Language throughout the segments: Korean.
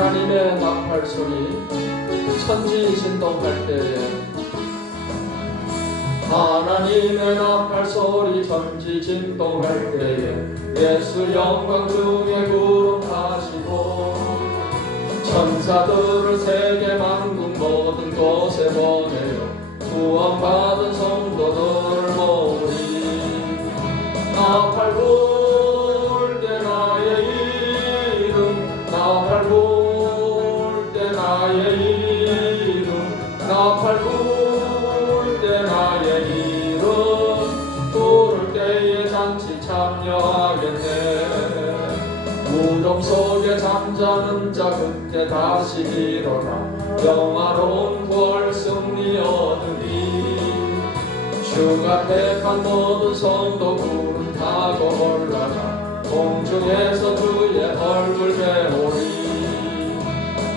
하나님의 나팔 소리 천지 진동할 때에 하나님의 나팔 소리 천지 진동할 때에 예수 영광 중에 구름 타시고 천사들을 세계 만국 모든 곳에 보내요 구원받은 성도들을 모으리 나팔 불 때 나의 이름 나팔 불 때 나의 이름 나팔 불 때 나의 이름 부를 때에 잔치 참여하겠네 무덤 속에 잠자는 자 그때 다시 일어나 영화로운 구원 승리 얻으리 주가 택한 모든 성도 구름 타고 올라가 공중에서 주의 얼굴 배우리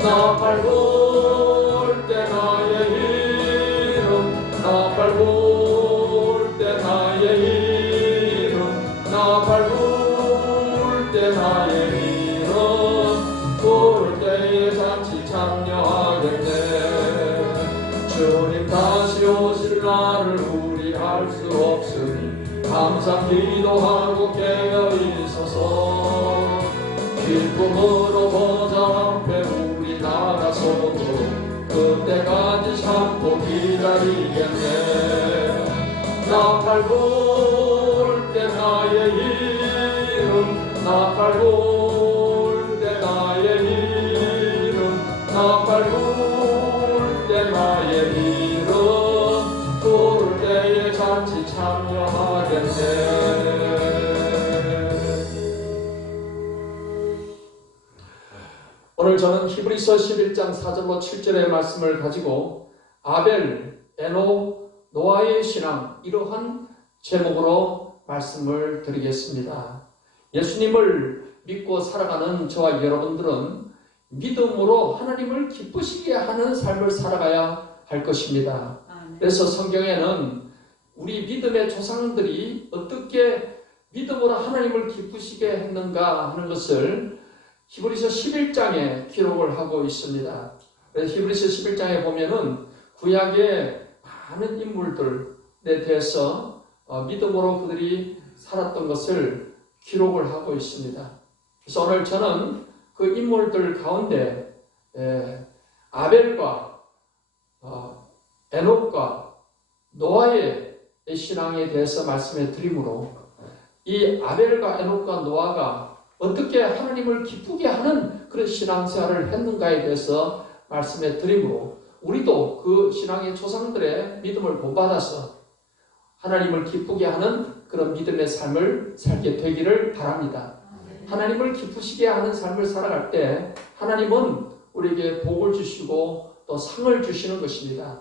나팔 불 때 나의 이름 나팔 불 때 나의 이름 나팔 불 때 나의 이름 부를 때에 잔치 참여하겠네 주님 다시 오실 날을 우리 알 수 없으니 항상 기도하고 깨어있어서 기쁨으로 보좌 앞에 우리 나가서도 그때까지 참고 기다리겠네 나팔 불 때 나의 이름 나팔 불 때 나의 이름 나팔 불 때 나의 이름 부를 때에 잔치 참여하겠네 오늘 저는 히브리서 11장 4절로 7절의 말씀을 가지고 아벨, 에녹, 노아의 신앙 이러한 제목으로 말씀을 드리겠습니다. 예수님을 믿고 살아가는 저와 여러분들은 믿음으로 하나님을 기쁘시게 하는 삶을 살아가야 할 것입니다. 그래서 성경에는 우리 믿음의 조상들이 어떻게 믿음으로 하나님을 기쁘시게 했는가 하는 것을 히브리서 11장에 기록을 하고 있습니다. 그래서 히브리서 11장에 보면은 구약의 많은 인물들에 대해서 믿음으로 그들이 살았던 것을 기록을 하고 있습니다. 그래서 오늘 저는 그 인물들 가운데 아벨과 에녹과 노아의 신앙에 대해서 말씀해 드리므로 이 아벨과 에녹과 노아가 어떻게 하나님을 기쁘게 하는 그런 신앙생활을 했는가에 대해서 말씀해 드리므로 우리도 그 신앙의 조상들의 믿음을 본받아서 하나님을 기쁘게 하는 그런 믿음의 삶을 살게 되기를 바랍니다. 하나님을 기쁘시게 하는 삶을 살아갈 때 하나님은 우리에게 복을 주시고 또 상을 주시는 것입니다.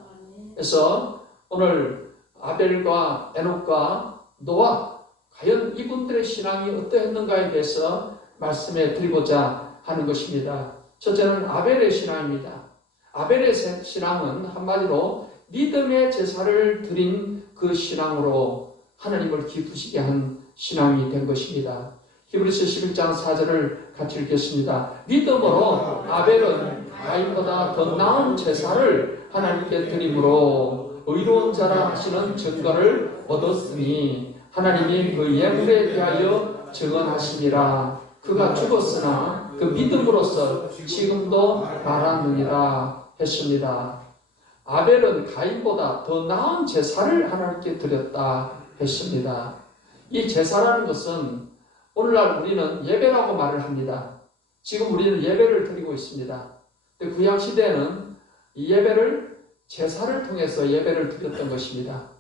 그래서 오늘 아벨과 에녹과 노아 과연 이분들의 신앙이 어떠했는가에 대해서 말씀해 드리고자 하는 것입니다. 첫째는 아벨의 신앙입니다. 아벨의 신앙은 한마디로 믿음의 제사를 드린 그 신앙으로 하나님을 기쁘시게 한 신앙이 된 것입니다. 히브리서 11장 4절을 같이 읽겠습니다. 믿음으로 아벨은 가인보다 더 나은 제사를 하나님께 드림으로 의로운 자라 하시는 증거를 얻었으니 하나님이 그 예물에 대하여 증언하시니라. 그가 죽었으나 그 믿음으로써 지금도 말하느니라 했습니다. 아벨은 가인보다 더 나은 제사를 하나님께 드렸다 했습니다. 이 제사라는 것은 오늘날 우리는 예배라고 말을 합니다. 지금 우리는 예배를 드리고 있습니다. 근데 구약 시대에는 이 예배를 제사를 통해서 예배를 드렸던 것입니다.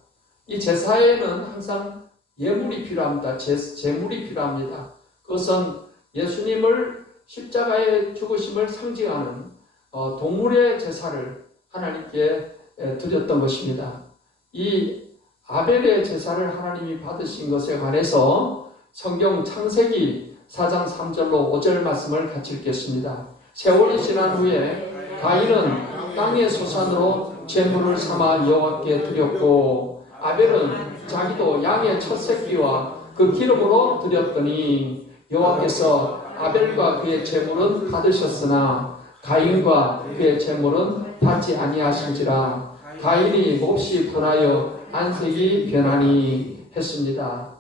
이 제사에는 항상 예물이 필요합니다. 제물이 필요합니다. 그것은 예수님을 십자가의 죽으심을 상징하는 동물의 제사를 하나님께 드렸던 것입니다. 이 아벨의 제사를 하나님이 받으신 것에 관해서 성경 창세기 4장 3절로 5절 말씀을 같이 읽겠습니다. 세월이 지난 후에 가인은 땅의 소산으로 제물을 삼아 여호와께 드렸고 아벨은 자기도 양의 첫 새끼와 그 기름으로 드렸더니 여호와께서 아벨과 그의 제물은 받으셨으나 가인과 그의 제물은 받지 아니하신지라. 가인이 몹시 분하여 안색이 변하니 했습니다.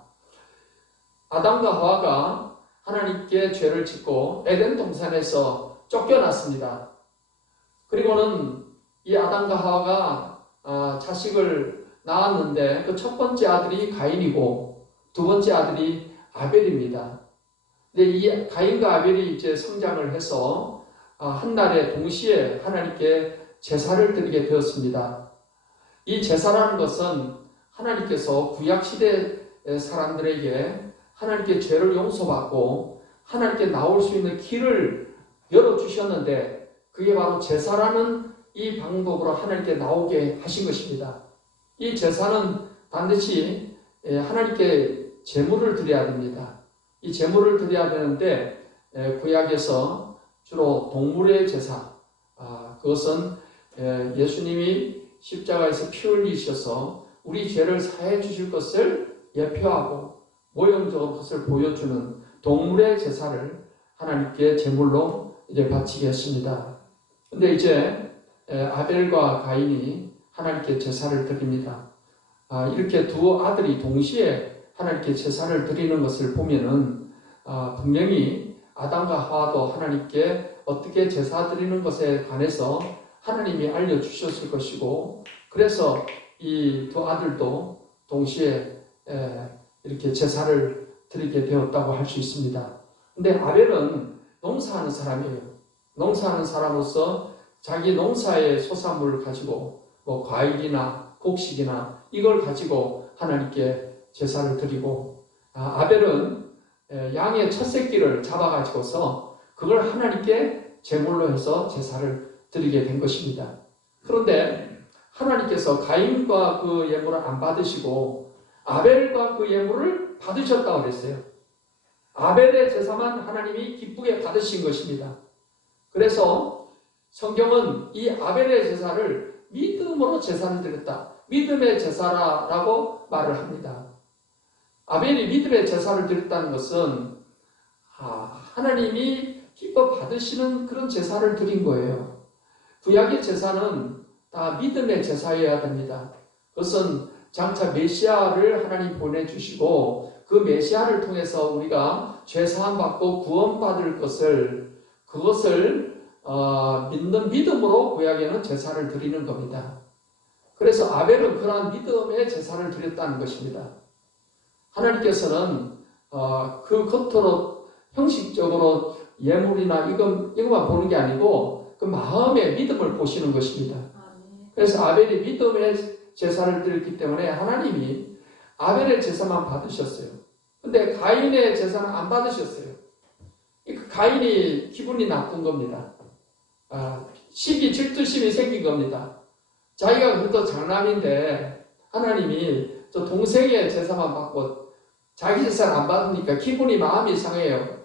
아담과 하와가 하나님께 죄를 짓고 에덴 동산에서 쫓겨났습니다. 그리고는 이 아담과 하와가 자식을 낳았는데 그 첫 번째 아들이 가인이고 두 번째 아들이 아벨입니다. 근데 이 가인과 아벨이 이제 성장을 해서 한날에 동시에 하나님께 제사를 드리게 되었습니다. 이 제사라는 것은 하나님께서 구약시대 사람들에게 하나님께 죄를 용서받고 하나님께 나올 수 있는 길을 열어주셨는데 그게 바로 제사라는 이 방법으로 하나님께 나오게 하신 것입니다. 이 제사는 반드시 하나님께 제물을 드려야 됩니다. 이 제물을 드려야 되는데 구약에서 주로 동물의 제사, 그것은 예수님이 십자가에서 피 흘리셔서 우리 죄를 사해 주실 것을 예표하고 모형적으로 그것을 보여주는 동물의 제사를 하나님께 제물로 이제 바치게 했습니다. 근데 이제 아벨과 가인이 하나님께 제사를 드립니다. 이렇게 두 아들이 동시에 하나님께 제사를 드리는 것을 보면은 분명히 아담과 하와도 하나님께 어떻게 제사 드리는 것에 관해서 하나님이 알려주셨을 것이고, 그래서 이 두 아들도 동시에 이렇게 제사를 드리게 되었다고 할 수 있습니다. 근데 아벨은 농사하는 사람이에요. 농사하는 사람으로서 자기 농사의 소산물을 가지고 뭐 과일이나 곡식이나 이걸 가지고 하나님께 제사를 드리고, 아벨은 양의 첫 새끼를 잡아가지고서 그걸 하나님께 제물로 해서 제사를 드리게 된 것입니다. 그런데 하나님께서 가인과 그 예물을 안 받으시고 아벨과 그 예물을 받으셨다고 그랬어요. 아벨의 제사만 하나님이 기쁘게 받으신 것입니다. 그래서 성경은 이 아벨의 제사를 믿음으로 제사를 드렸다, 믿음의 제사라고 말을 합니다. 아벨이 믿음의 제사를 드렸다는 것은 하나님이 기뻐 받으시는 그런 제사를 드린 거예요. 구약의 제사는 다 믿음의 제사여야 됩니다. 그것은 장차 메시아를 하나님 보내주시고 그 메시아를 통해서 우리가 죄사함 받고 구원받을 그것을 믿는 믿음으로 구약에는 제사를 드리는 겁니다. 그래서 아벨은 그러한 믿음의 제사를 드렸다는 것입니다. 하나님께서는 그 겉으로 형식적으로 예물이나 이것만 보는 게 아니고 그 마음의 믿음을 보시는 것입니다. 그래서 아벨이 믿음의 제사를 드렸기 때문에 하나님이 아벨의 제사만 받으셨어요. 근데 가인의 제사는 안 받으셨어요. 가인이 기분이 나쁜 겁니다. 시기, 질투심이 생긴 겁니다. 자기가 그래도 장남인데 하나님이 저 동생의 제사만 받고 자기 제사를 안 받으니까 마음이 상해요.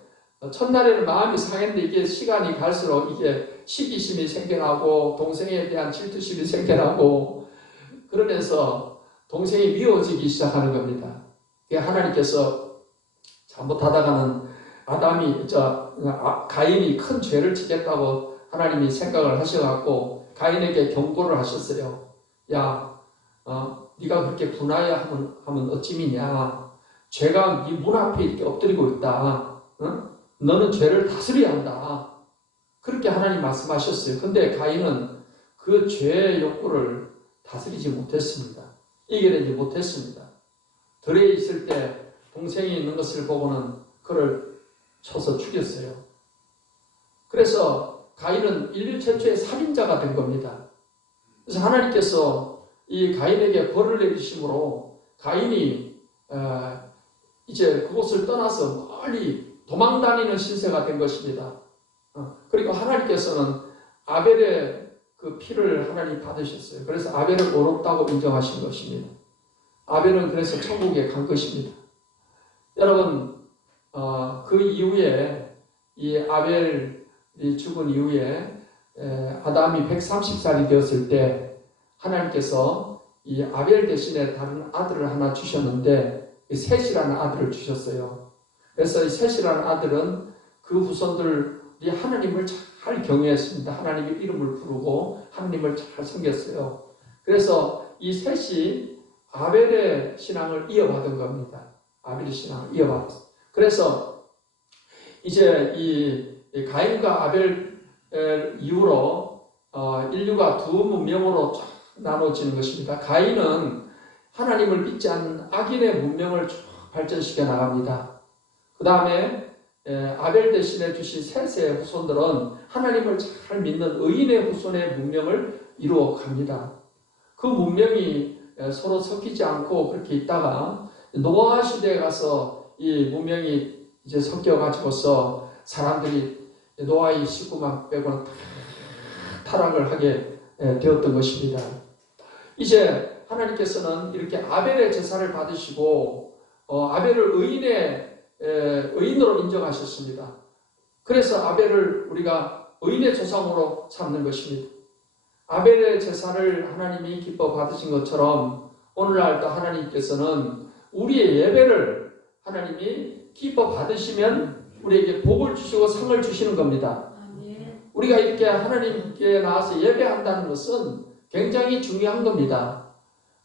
첫날에는 마음이 상했는데 이게 시간이 갈수록 이게 시기심이 생겨나고 동생에 대한 질투심이 생겨나고 그러면서 동생이 미워지기 시작하는 겁니다. 하나님께서 잘못하다가는 가인이 큰 죄를 지겠다고 하나님이 생각을 하셔갖고 가인에게 경고를 하셨어요. 야, 네가 그렇게 분하여 하면 어찌미냐? 죄가 네 문 앞에 이렇게 엎드리고 있다. 너는 죄를 다스려야 한다. 그렇게 하나님 말씀하셨어요. 근데 가인은 그 죄의 욕구를 다스리지 못했습니다. 이겨내지 못했습니다. 들에 있을 때 동생이 있는 것을 보고는 그를 쳐서 죽였어요. 그래서 가인은 인류 최초의 살인자가 된 겁니다. 그래서 하나님께서 이 가인에게 벌을 내리심으로 가인이 이제 그곳을 떠나서 멀리 도망다니는 신세가 된 것입니다. 그리고 하나님께서는 아벨의 그 피를 하나님 받으셨어요. 그래서 아벨을 옳았다고 인정하신 것입니다. 아벨은 그래서 천국에 간 것입니다. 여러분, 그 이후에 이 아벨이 죽은 이후에 아담이 130살이 되었을 때 하나님께서 이 아벨 대신에 다른 아들을 하나 주셨는데 셋이라는 아들을 주셨어요. 그래서 이 셋이라는 아들은 그 후손들 사람들이 하나님을 잘 경외했습니다. 하나님의 이름을 부르고 하나님을 잘 섬겼어요. 그래서 이 셋이 아벨의 신앙을 이어받은 겁니다. 아벨의 신앙을 이어받았어요. 그래서 이제 이 가인과 아벨 이후로 인류가 두 문명으로 쫙 나눠지는 것입니다. 가인은 하나님을 믿지 않는 악인의 문명을 쭉 발전시켜 나갑니다. 그 다음에 아벨 대신에 주신 셋의 후손들은 하나님을 잘 믿는 의인의 후손의 문명을 이루어 갑니다. 그 문명이 서로 섞이지 않고 그렇게 있다가 노아 시대에 가서 이 문명이 이제 섞여가지고서 사람들이 노아의 식구만 빼고는 타락을 하게 되었던 것입니다. 이제 하나님께서는 이렇게 아벨의 제사를 받으시고 아벨을 의인으로 인정하셨습니다. 그래서 아벨을 우리가 의인의 조상으로 삼는 것입니다. 아벨의 제사를 하나님이 기뻐 받으신 것처럼 오늘날도 하나님께서는 우리의 예배를 하나님이 기뻐 받으시면 우리에게 복을 주시고 상을 주시는 겁니다. 우리가 이렇게 하나님께 나와서 예배한다는 것은 굉장히 중요한 겁니다.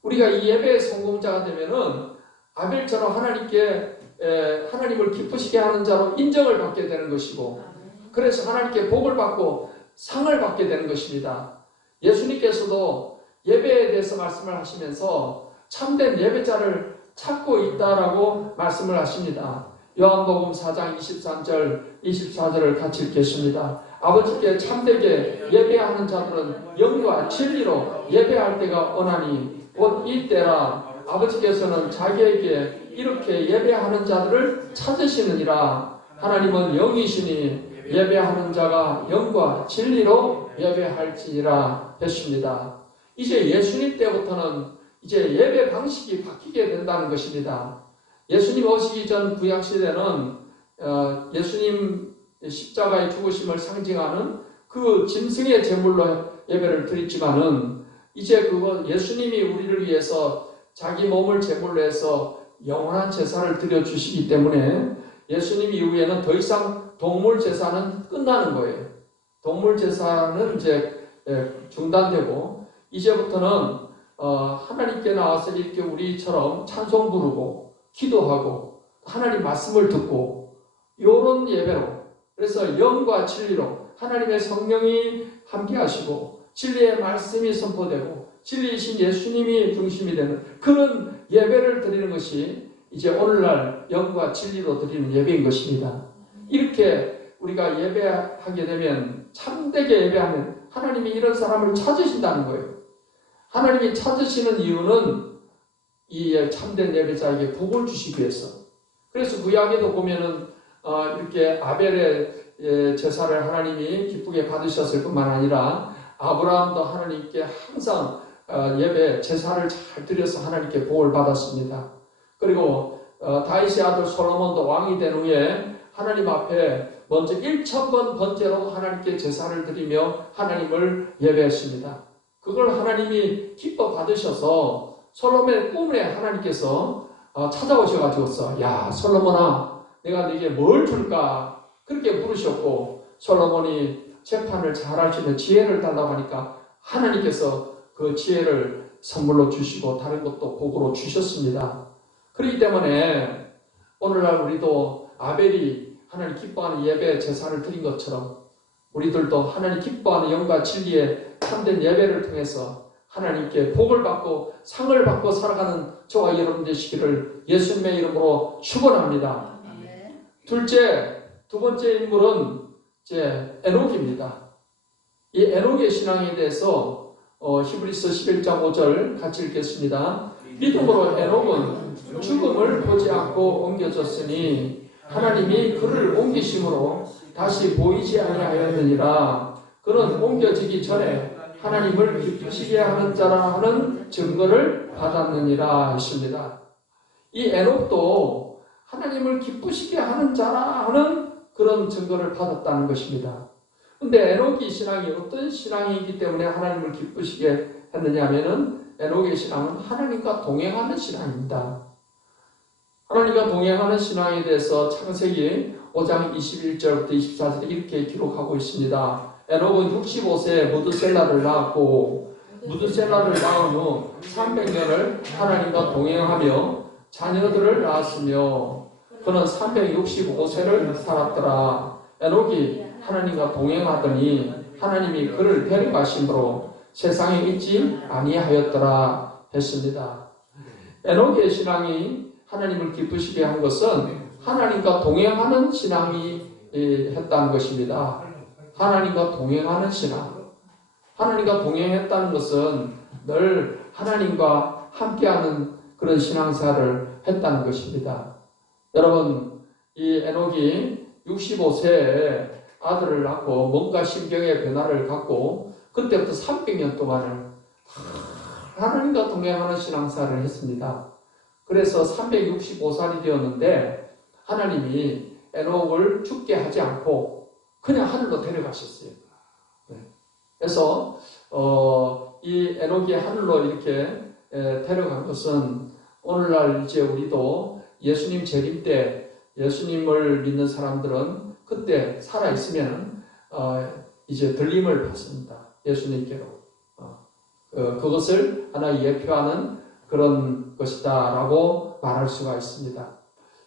우리가 이 예배의 성공자가 되면은 아벨처럼 하나님을 기쁘시게 하는 자로 인정을 받게 되는 것이고, 그래서 하나님께 복을 받고 상을 받게 되는 것입니다. 예수님께서도 예배에 대해서 말씀을 하시면서 참된 예배자를 찾고 있다라고 말씀을 하십니다. 요한복음 4장 23절, 24절을 같이 읽겠습니다. 아버지께 참되게 예배하는 자들은 영과 진리로 예배할 때가 오나니 곧 이때라. 아버지께서는 자기에게 이렇게 예배하는 자들을 찾으시느니라. 하나님은 영이시니 예배하는 자가 영과 진리로 예배할지니라 했습니다. 이제 예수님 때부터는 이제 예배 방식이 바뀌게 된다는 것입니다. 예수님 오시기 전 구약시대는 예수님 십자가의 죽으심을 상징하는 그 짐승의 제물로 예배를 드렸지만은 이제 그거 예수님이 우리를 위해서 자기 몸을 제물로 해서 영원한 제사를 드려주시기 때문에 예수님 이후에는 더 이상 동물 제사는 끝나는 거예요. 동물 제사는 이제 중단되고 이제부터는 하나님께 나와서 이렇게 우리처럼 찬송 부르고 기도하고 하나님 말씀을 듣고 이런 예배로, 그래서 영과 진리로 하나님의 성령이 함께 하시고 진리의 말씀이 선포되고 진리이신 예수님이 중심이 되는 그런 예배를 드리는 것이 이제 오늘날 영과 진리로 드리는 예배인 것입니다. 이렇게 우리가 예배하게 되면, 참되게 예배하면 하나님이 이런 사람을 찾으신다는 거예요. 하나님이 찾으시는 이유는 이 참된 예배자에게 복을 주시기 위해서. 그래서 구약에도 보면은 이렇게 아벨의 제사를 하나님이 기쁘게 받으셨을 뿐만 아니라 아브라함도 하나님께 항상 예배 제사를 잘 드려서 하나님께 복을 받았습니다. 그리고 다윗의 아들 솔로몬도 왕이 된 후에 하나님 앞에 먼저 1000번 번제로 하나님께 제사를 드리며 하나님을 예배했습니다. 그걸 하나님이 기뻐 받으셔서 솔로몬의 꿈에 하나님께서 찾아오셔가지고서 야 솔로몬아 내가 네게 뭘 줄까 그렇게 부르셨고, 솔로몬이 재판을 잘할 수 있는 지혜를 달라고 하니까 하나님께서 그 지혜를 선물로 주시고 다른 것도 복으로 주셨습니다. 그렇기 때문에 오늘날 우리도 아벨이 하나님 기뻐하는 예배 제사를 드린 것처럼 우리들도 하나님 기뻐하는 영과 진리의 참된 예배를 통해서 하나님께 복을 받고 상을 받고 살아가는 저와 여러분 되시기를 예수님의 이름으로 축원합니다. 두 번째 인물은 이제 에녹입니다. 이 에녹의 신앙에 대해서 히브리서 11장 5절 같이 읽겠습니다. 믿음으로 에녹은 죽음을 보지 않고 옮겨졌으니 하나님이 그를 옮기심으로 다시 보이지 아니하였느니라. 그는 옮겨지기 전에 하나님을 기쁘시게 하는 자라 하는 증거를 받았느니라 하십니다. 이 에녹도 하나님을 기쁘시게 하는 자라 하는 그런 증거를 받았다는 것입니다. 근데 에녹의 신앙이 어떤 신앙이기 때문에 하나님을 기쁘시게 했느냐 하면은 에녹의 신앙은 하나님과 동행하는 신앙입니다. 하나님과 동행하는 신앙에 대해서 창세기 5장 21절부터 24절에 이렇게 기록하고 있습니다. 에녹은 65세에 무드셀라를 낳았고 무드셀라를 낳은 후 300년을 하나님과 동행하며 자녀들을 낳았으며 그는 365세를 살았더라. 에녹이 하나님과 동행하더니 하나님이 그를 데려가심으로 세상에 있지 아니하였더라 했습니다. 에녹의 신앙이 하나님을 기쁘시게 한 것은 하나님과 동행하는 신앙이 했다는 것입니다. 하나님과 동행하는 신앙. 하나님과 동행했다는 것은 늘 하나님과 함께하는 그런 신앙생활을 했다는 것입니다. 여러분, 이 에녹이 65세에 아들을 낳고 뭔가 심경의 변화를 갖고 그때부터 300년 동안을 하나님과 동행하는 신앙생활을 했습니다. 그래서 365살이 되었는데 하나님이 에녹을 죽게 하지 않고 그냥 하늘로 데려가셨어요. 그래서 이 에녹이 하늘로 이렇게 데려간 것은 오늘날 이제 우리도 예수님 재림 때 예수님을 믿는 사람들은 그때 살아 있으면 이제 들림을 받습니다. 예수님께로. 그것을 하나 예표하는 그런 것이다라고 말할 수가 있습니다.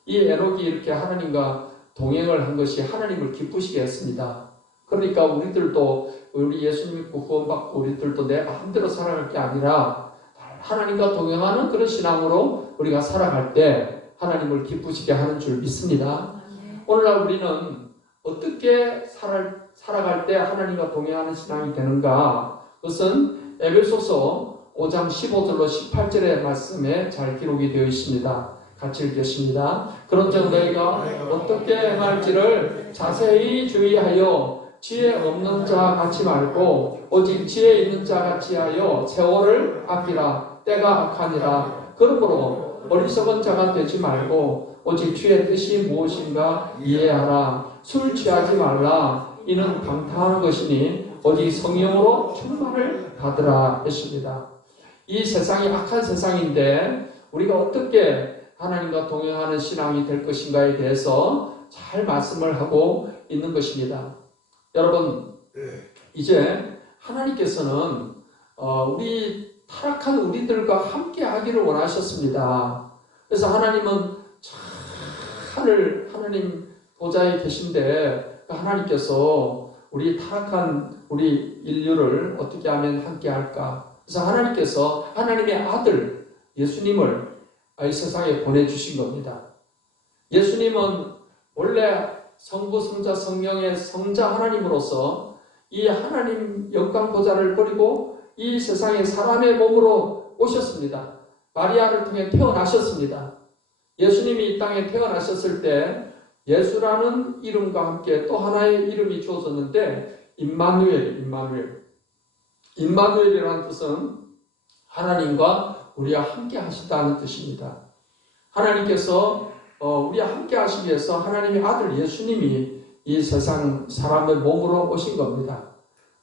이 에녹이 이렇게 하나님과 동행을 한 것이 하나님을 기쁘시게 했습니다. 그러니까 우리들도 우리 예수님 믿고 구원받고 우리들도 내 마음대로 살아갈 게 아니라 하나님과 동행하는 그런 신앙으로 우리가 살아갈 때 하나님을 기쁘시게 하는 줄 믿습니다. 오늘날 우리는 어떻게 살아갈 때 하나님과 동행하는 신앙이 되는가? 그것은 에베소서 5장 15절로 18절의 말씀에 잘 기록이 되어 있습니다. 같이 읽겠습니다. 그런즉 너희가 어떻게 행할지를 자세히 주의하여 지혜 없는 자 같이 말고 오직 지혜 있는 자 같이 하여 세월을 아끼라. 때가 악하니라. 그러므로 어리석은 자가 되지 말고 오직 주의 뜻이 무엇인가 이해하라. 술 취하지 말라. 이는 방탕한 것이니 오직 성령으로 충만을 받으라 했습니다. 이 세상이 악한 세상인데 우리가 어떻게 하나님과 동행하는 신앙이 될 것인가에 대해서 잘 말씀을 하고 있는 것입니다. 여러분, 이제 하나님께서는 우리 타락한 우리들과 함께 하기를 원하셨습니다. 그래서 하나님은 하나님 보좌에 계신데 하나님께서 우리 타락한 우리 인류를 어떻게 하면 함께 할까? 그래서 하나님께서 하나님의 아들 예수님을 이 세상에 보내주신 겁니다. 예수님은 원래 성부, 성자, 성령의 성자 하나님으로서 이 하나님 영광 보좌를 버리고 이 세상에 사람의 몸으로 오셨습니다. 마리아를 통해 태어나셨습니다. 예수님이 이 땅에 태어나셨을 때 예수라는 이름과 함께 또 하나의 이름이 주어졌는데 임마누엘이라는 뜻은 하나님과 우리와 함께 하신다는 뜻입니다. 하나님께서 우리와 함께 하시기 위해서 하나님의 아들 예수님이 이 세상 사람의 몸으로 오신 겁니다.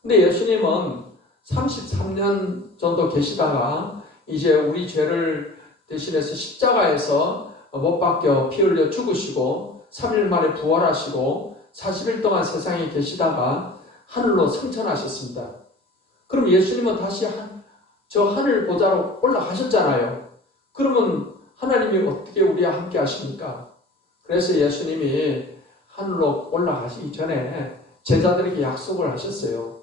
근데 예수님은 33년 정도 계시다가 이제 우리 죄를 대신해서 십자가에서 못 박혀 피 흘려 죽으시고 3일 만에 부활하시고 40일 동안 세상에 계시다가 하늘로 승천하셨습니다. 그럼 예수님은 다시 저 하늘 보좌로 올라가셨잖아요. 그러면 하나님이 어떻게 우리와 함께 하십니까? 그래서 예수님이 하늘로 올라가시기 전에 제자들에게 약속을 하셨어요.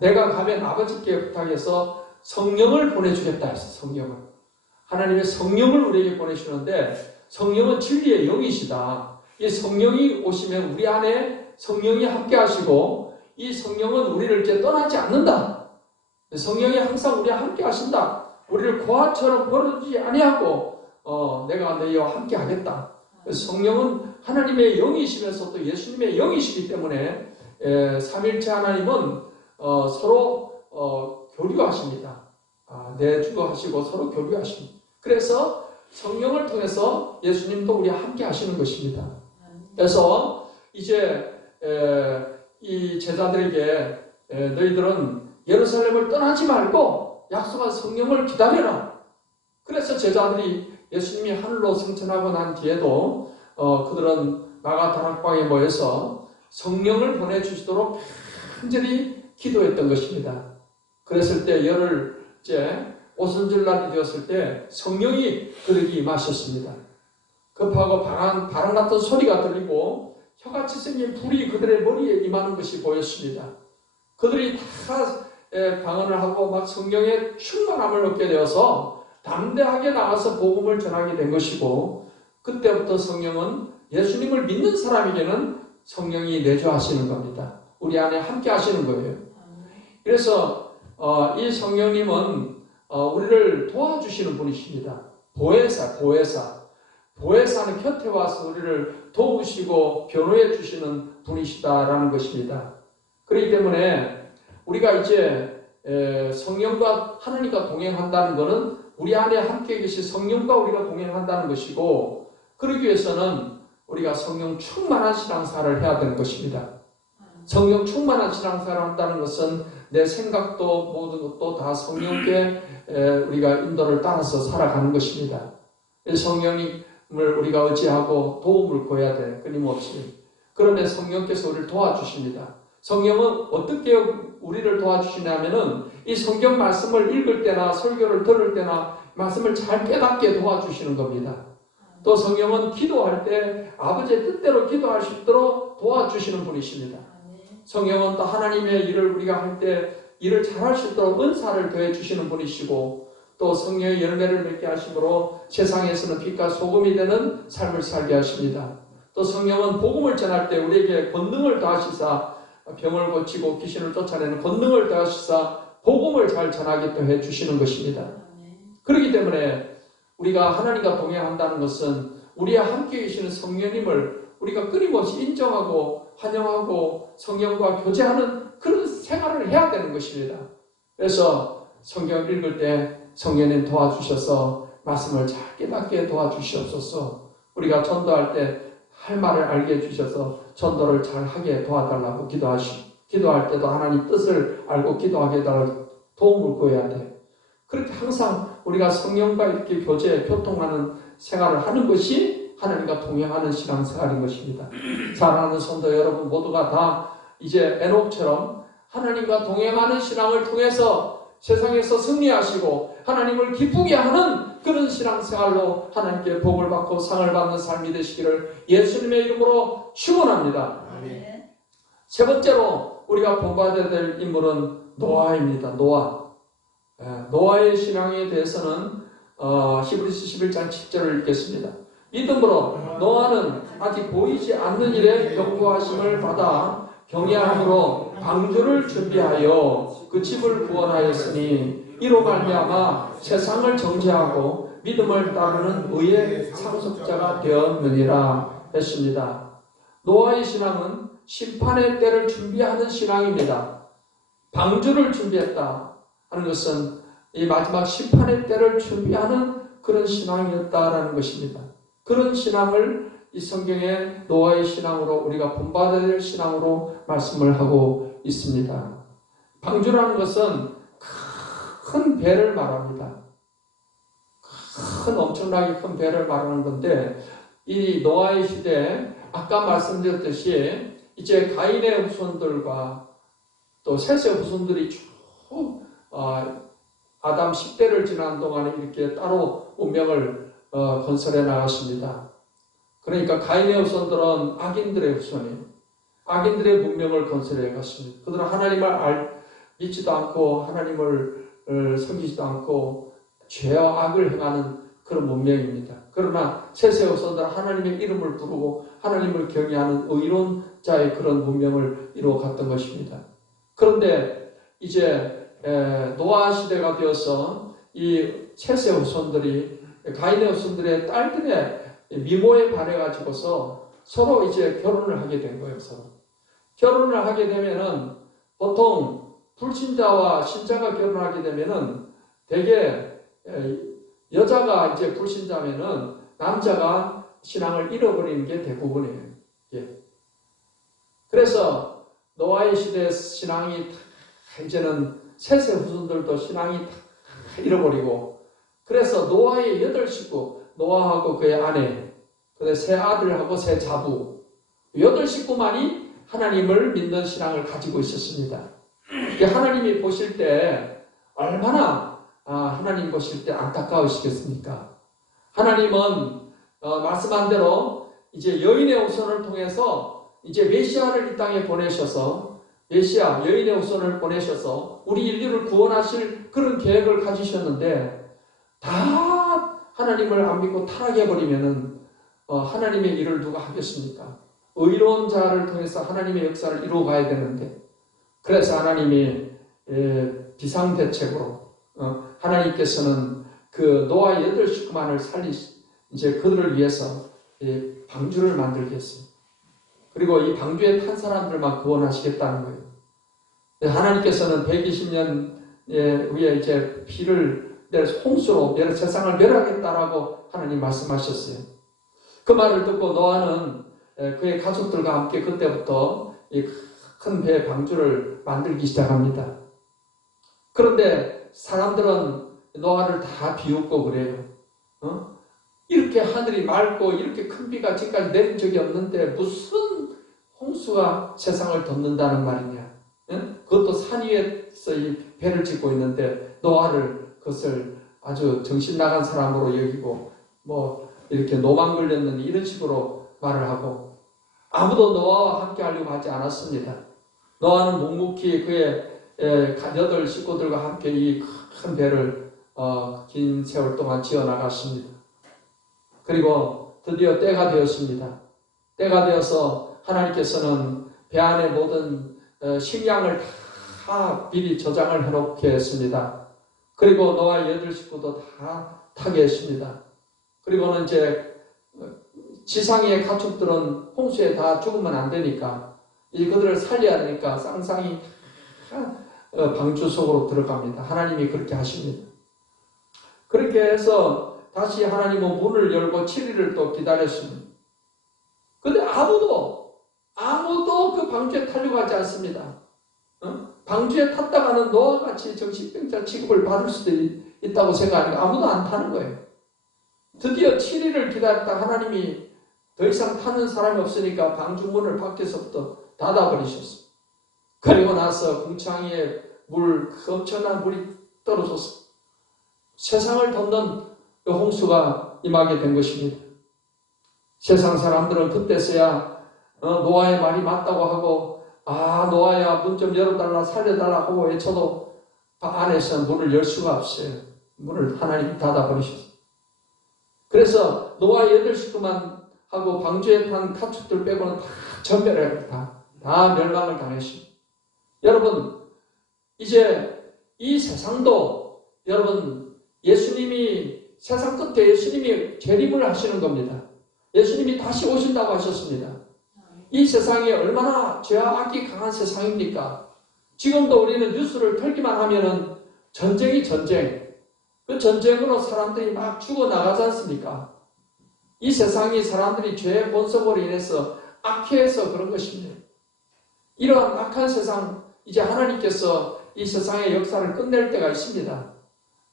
내가 가면 아버지께 부탁해서 성령을 보내주겠다 했어요. 성령을. 하나님의 성령을 우리에게 보내주는데 성령은 진리의 영이시다. 이 성령이 오시면 우리 안에 성령이 함께 하시고 이 성령은 우리를 이제 떠나지 않는다. 성령이 항상 우리와 함께 하신다. 우리를 고아처럼 버려두지 아니하고 내가 너희와 함께 하겠다. 성령은 하나님의 영이시면서 또 예수님의 영이시기 때문에 삼일체 하나님은 서로 교류하십니다. 내주하시고 서로 교류하십니다. 그래서 성령을 통해서 예수님도 우리와 함께 하시는 것입니다. 그래서 이제 이 제자들에게 너희들은 예루살렘을 떠나지 말고 약속한 성령을 기다려라. 그래서 제자들이 예수님이 하늘로 승천하고 난 뒤에도 그들은 마가 다락방에 모여서 성령을 보내주시도록 간절히 기도했던 것입니다. 그랬을 때 열흘째 오순절날이 되었을 때 성령이 그들에게 임하셨습니다. 급하고 바람 같은 소리가 들리고 혀같이 생긴 불이 그들의 머리에 임하는 것이 보였습니다. 그들이 다 방언을 하고 막 성령의 충만함을 얻게 되어서 담대하게 나가서 복음을 전하게 된 것이고, 그때부터 성령은 예수님을 믿는 사람에게는 성령이 내주하시는 겁니다. 우리 안에 함께 하시는 거예요. 그래서 이 성령님은 우리를 도와주시는 분이십니다. 보혜사는 곁에 와서 우리를 도우시고 변호해 주시는 분이시다라는 것입니다. 그렇기 때문에 우리가 이제 성령과 하나님과 동행한다는 것은 우리 안에 함께 계신 성령과 우리가 동행한다는 것이고, 그러기 위해서는 우리가 성령 충만한 신앙생활을 해야 되는 것입니다. 성령 충만한 신앙생활을 한다는 것은 내 생각도 모든 것도 다 성령께 우리가 인도를 따라서 살아가는 것입니다. 성령님을 우리가 의지하고 도움을 구해야 돼, 끊임없이. 그러면 성령께서 우리를 도와주십니다. 성령은 어떻게 우리를 도와주시냐면은 이 성경 말씀을 읽을 때나 설교를 들을 때나 말씀을 잘 깨닫게 도와주시는 겁니다. 또 성령은 기도할 때 아버지의 뜻대로 기도할 수 있도록 도와주시는 분이십니다. 성령은 또 하나님의 일을 우리가 할 때 일을 잘할 수 있도록 은사를 더해 주시는 분이시고, 또 성령의 열매를 맺게 하심으로 세상에서는 빛과 소금이 되는 삶을 살게 하십니다. 또 성령은 복음을 전할 때 우리에게 권능을 더하시사 병을 고치고 귀신을 쫓아내는 권능을 더하시사 복음을 잘 전하게 또 해주시는 것입니다. 그렇기 때문에 우리가 하나님과 동행한다는 것은 우리와 함께 계시는 성령님을 우리가 끊임없이 인정하고 환영하고 성령과 교제하는 그런 생활을 해야 되는 것입니다. 그래서 성경 읽을 때 성령님 도와주셔서 말씀을 잘 깨닫게 도와주시옵소서. 우리가 전도할 때 할 말을 알게 해주셔서 전도를 잘 하게 도와달라고 기도할 때도 하나님 뜻을 알고 기도하게 해달라고 도움을 구해야 돼. 그렇게 항상 우리가 성령과 이렇게 교통하는 생활을 하는 것이 하나님과 동행하는 신앙생활인 것입니다. 사랑하는 성도 여러분 모두가 다 이제 에녹처럼 하나님과 동행하는 신앙을 통해서 세상에서 승리하시고 하나님을 기쁘게 하는 그런 신앙생활로 하나님께 복을 받고 상을 받는 삶이 되시기를 예수님의 이름으로 축원합니다. 세 번째로 우리가 본받아야 될 인물은 노아입니다. 노아의 신앙에 대해서는 히브리서 11장 10절을 읽겠습니다. 믿음으로 노아는 아직 보이지 않는 일에 경고하심을 받아 경외함으로 방주를 준비하여 그 집을 구원하였으니 이로 말미암아 세상을 정죄하고 믿음을 따르는 의의 상속자가 되었느니라 했습니다. 노아의 신앙은 심판의 때를 준비하는 신앙입니다. 방주를 준비했다 하는 것은 이 마지막 심판의 때를 준비하는 그런 신앙이었다라는 것입니다. 그런 신앙을 이 성경의 노아의 신앙으로 우리가 본받아야 될 신앙으로 말씀을 하고 있습니다. 방주라는 것은 큰 배를 말합니다. 엄청나게 큰 배를 말하는 건데, 이 노아의 시대에 아까 말씀드렸듯이 이제 가인의 후손들과 또 셋의 후손들이 쭉 아담 10대를 지난 동안에 이렇게 따로 운명을 건설해 나갔습니다. 그러니까 가인의 후손들은 악인들의 후손이에요. 악인들의 문명을 건설해 갔습니다. 그들은 하나님을 믿지도 않고 하나님을 섬기지도 않고 죄와 악을 행하는 그런 문명입니다. 그러나 셋의 후손들은 하나님의 이름을 부르고 하나님을 경외하는 의로운 자의 그런 문명을 이루어 갔던 것입니다. 그런데 이제 노아 시대가 되어서 이 셋의 후손들이 가인의 후손들의 딸들의 미모에 반해가지고서 서로 이제 결혼을 하게 된 거예요. 서로. 결혼을 하게 되면은 보통 불신자와 신자가 결혼하게 되면은 대개 여자가 이제 불신자면은 남자가 신앙을 잃어버리는 게 대부분이에요. 예. 그래서 노아의 시대 신앙이 이제는 셋의 후손들도 신앙이 잃어버리고, 그래서 노아의 8식구, 노아하고 그의 아내, 그다음에 세 아들하고 세 자부, 여덟 식구만이 하나님을 믿는 신앙을 가지고 있었습니다. 하나님이 보실 때 얼마나 하나님 보실 때 안타까우시겠습니까? 하나님은 말씀한 대로 이제 여인의 후손을 통해서 이제 메시아를 이 땅에 보내셔서 메시아 여인의 후손을 보내셔서 우리 인류를 구원하실 그런 계획을 가지셨는데 다 하나님을 안 믿고 타락해버리면은 하나님의 일을 누가 하겠습니까? 의로운 자를 통해서 하나님의 역사를 이루어 가야 되는데 그래서 하나님이 비상대책으로 하나님께서는 그 노아 8식구만을 이제 그들을 위해서 방주를 만들겠어요. 그리고 이 방주에 탄 사람들만 구원하시겠다는 거예요. 하나님께서는 120년 위에 이제 피를 홍수로 세상을 멸하겠다라고 하나님 말씀하셨어요. 그 말을 듣고 노아는 그의 가족들과 함께 그때부터 이 큰 배 방주를 만들기 시작합니다. 그런데 사람들은 노아를 다 비웃고 그래요. 이렇게 하늘이 맑고 이렇게 큰 비가 지금까지 내린 적이 없는데 무슨 홍수가 세상을 덮는다는 말이냐. 그것도 산 위에서 이 배를 짓고 있는데 노아를 그것을 아주 정신 나간 사람으로 여기고 뭐 이렇게 노망 걸렸는 이런 식으로 말을 하고 아무도 노아와 함께 하려고 하지 않았습니다. 노아는 묵묵히 그의 8 식구들과 함께 이 큰 배를 긴 세월 동안 지어 나갔습니다. 그리고 드디어 때가 되었습니다. 때가 되어서 하나님께서는 배 안에 모든 식량을 다 미리 저장을 해놓게 했습니다. 그리고 노아 8식구도 다 타게 했습니다. 그리고는 이제 지상의 가축들은 홍수에 다 죽으면 안 되니까 그들을 살려야 되니까 쌍쌍이 방주 속으로 들어갑니다. 하나님이 그렇게 하십니다. 그렇게 해서 다시 하나님은 문을 열고 7일을 또 기다렸습니다. 그런데 아무도 그 방주에 타려고 하지 않습니다. 방주에 탔다가는 노아같이 정신병자 취급을 받을 수도 있다고 생각하니까 아무도 안 타는 거예요. 드디어 7일을 기다렸다 하나님이 더 이상 타는 사람이 없으니까 방주 문을 밖에서부터 닫아버리셨어요. 그리고 나서 궁창에 엄청난 물이 떨어져서 세상을 덮는 홍수가 임하게 된 것입니다. 세상 사람들은 그때서야 노아의 말이 맞다고 하고 노아야 문 좀 열어달라 살려달라 하고 외쳐도 안에서 문을 열 수가 없어요. 문을 하나님이 닫아버리셨어요. 그래서 노아 8식구만 하고 방주에 탄 가축들 빼고는 다 전멸을 다 멸망을 당했습니다. 여러분 이제 이 세상도 여러분 예수님이 세상 끝에 예수님이 재림을 하시는 겁니다. 예수님이 다시 오신다고 하셨습니다. 이 세상이 얼마나 죄와 악이 강한 세상입니까? 지금도 우리는 뉴스를 틀기만 하면은 전쟁이 전쟁. 그 전쟁으로 사람들이 막 죽어나가지 않습니까? 이 세상이 사람들이 죄의 본성으로 인해서 악해서 그런 것입니다. 이러한 악한 세상, 이제 하나님께서 이 세상의 역사를 끝낼 때가 있습니다.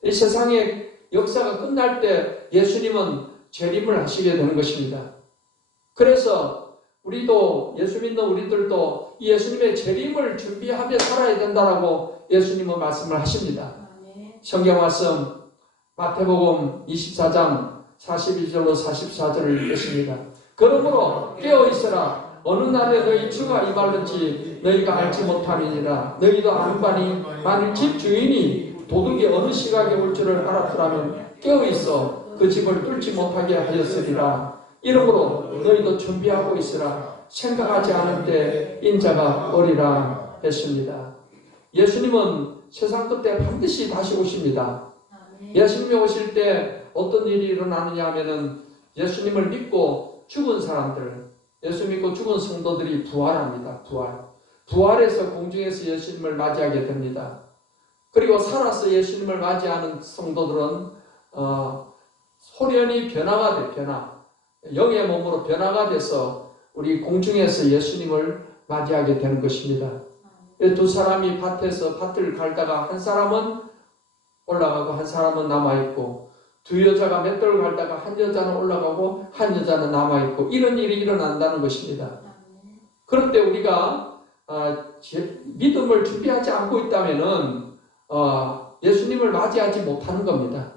이 세상의 역사가 끝날 때 예수님은 재림을 하시게 되는 것입니다. 그래서 우리도 예수 믿는 우리들도 이 예수님의 재림을 준비하며 살아야 된다라고 예수님은 말씀을 하십니다. 성경 말씀 마태복음 24장 42절로 44절을 읽겠습니다. 그러므로 깨어있으라. 어느 날에 너희 주가 임할는지 너희가 알지 못함이니라. 너희도 아무간이 만일 집 주인이 도둑이 어느 시각에 올 줄을 알았더라면 깨어있어 그 집을 뚫지 못하게 하였으리라. 이러므로 너희도 준비하고 있으라. 생각하지 않을 때 인자가 오리라 했습니다. 예수님은 세상 끝에 반드시 다시 오십니다. 예수님이 오실 때 어떤 일이 일어나느냐 하면은 예수님을 믿고 죽은 사람들, 예수 믿고 죽은 성도들이 부활합니다. 부활해서 공중에서 예수님을 맞이하게 됩니다. 그리고 살아서 예수님을 맞이하는 성도들은 소련이 변화가 돼, 영의 몸으로 변화가 돼서 우리 공중에서 예수님을 맞이하게 되는 것입니다. 두 사람이 밭을 갈다가 한 사람은 올라가고 한 사람은 남아있고, 두 여자가 맷돌 갈다가 한 여자는 올라가고 한 여자는 남아있고, 이런 일이 일어난다는 것입니다. 그런데 우리가 믿음을 준비하지 않고 있다면은 예수님을 맞이하지 못하는 겁니다.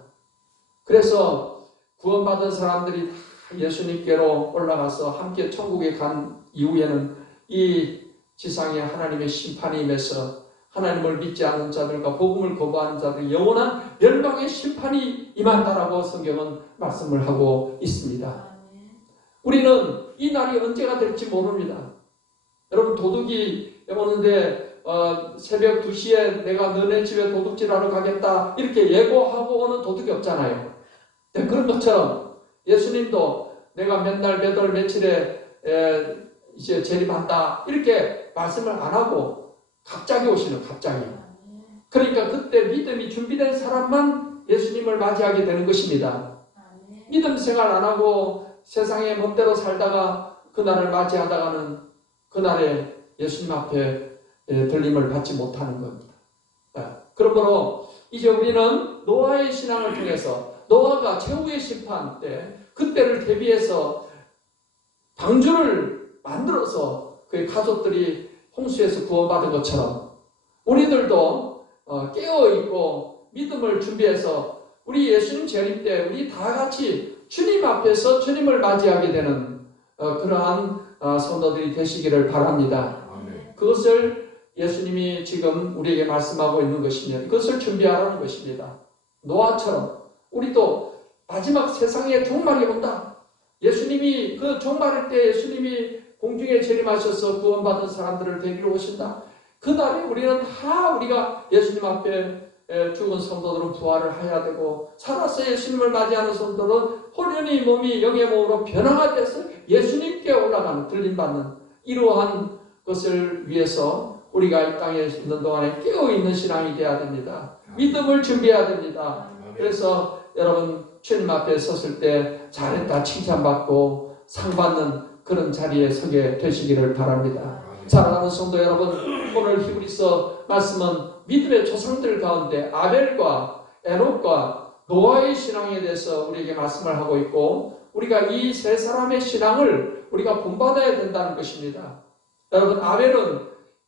그래서 구원받은 사람들이 다 예수님께로 올라가서 함께 천국에 간 이후에는 이 지상에 하나님의 심판이 임해서 하나님을 믿지 않는 자들과 복음을 거부하는 자들이 영원한 멸망의 심판이 임한다라고 성경은 말씀을 하고 있습니다. 우리는 이 날이 언제가 될지 모릅니다. 여러분, 도둑이 오는데 새벽 2시에 내가 너네 집에 도둑질하러 가겠다 이렇게 예고하고 오는 도둑이 없잖아요. 네, 그런 것처럼 예수님도 내가 몇 날 몇 월 며칠에 이제 재림한다 이렇게 말씀을 안 하고 갑자기 오시는, 갑자기. 그러니까 그때 믿음이 준비된 사람만 예수님을 맞이하게 되는 것입니다. 믿음 생활 안 하고 세상의 멋대로 살다가 그날을 맞이하다가는 그날에 예수님 앞에 들림을 받지 못하는 겁니다. 그러므로 이제 우리는 노아의 신앙을 통해서 노아가 최후의 심판 때 그때를 대비해서 방주를 만들어서 그의 가족들이 홍수에서 구원받은 것처럼 우리들도 깨어있고 믿음을 준비해서 우리 예수님 재림 때 우리 다 같이 주님 앞에서 주님을 맞이하게 되는 그러한 성도들이 되시기를 바랍니다. 그것을 예수님이 지금 우리에게 말씀하고 있는 것이며 그것을 준비하라는 것입니다. 노아처럼 우리도 마지막 세상에 종말이 온다. 예수님이 그 종말일 때 예수님이 공중에 재림하셔서 구원받은 사람들을 데리러 오신다. 그날에 우리는 다 우리가 예수님 앞에 죽은 성도들은 부활을 해야 되고 살아서 예수님을 맞이하는 성도들은 혼연히 몸이 영의 몸으로 변화가 돼서 예수님께 올라가는, 들림받는 이러한 것을 위해서 우리가 이 땅에 있는 동안에 깨어있는 신앙이 되어야 됩니다. 믿음을 준비해야 됩니다. 그래서 여러분 주님 앞에 섰을 때 잘했다 칭찬받고 상 받는 그런 자리에 서게 되시기를 바랍니다. 사랑하는 성도 여러분, 오늘 히브리서 말씀은 믿음의 조상들 가운데 아벨과 에녹과 노아의 신앙에 대해서 우리에게 말씀을 하고 있고 우리가 이 세 사람의 신앙을 우리가 본받아야 된다는 것입니다. 여러분, 아벨은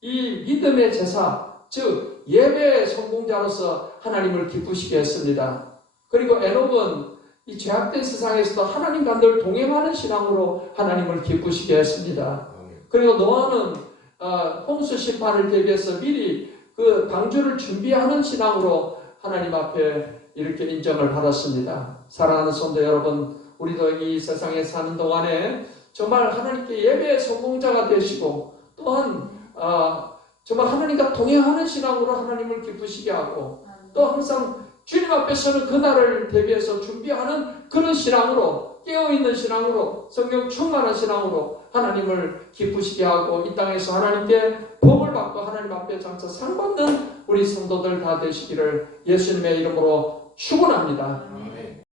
이 믿음의 제사, 즉 예배의 성공자로서 하나님을 기쁘시게 했습니다. 그리고 에녹은 이 죄악된 세상에서도 하나님과 늘 동행하는 신앙으로 하나님을 기쁘시게 했습니다. 그리고 노아는 홍수 심판을 대비해서 미리 그 방주를 준비하는 신앙으로 하나님 앞에 이렇게 인정을 받았습니다. 사랑하는 성도 여러분, 우리도 이 세상에 사는 동안에 정말 하나님께 예배의 성공자가 되시고 또한 정말 하나님과 동행하는 신앙으로 하나님을 기쁘시게 하고 또 항상 주님 앞에서는 그날을 대비해서 준비하는 그런 신앙으로, 깨어있는 신앙으로, 성령 충만한 신앙으로 하나님을 기쁘시게 하고 이 땅에서 하나님께 복을 받고 하나님 앞에 장차 상 받는 우리 성도들 다 되시기를 예수님의 이름으로 축원합니다.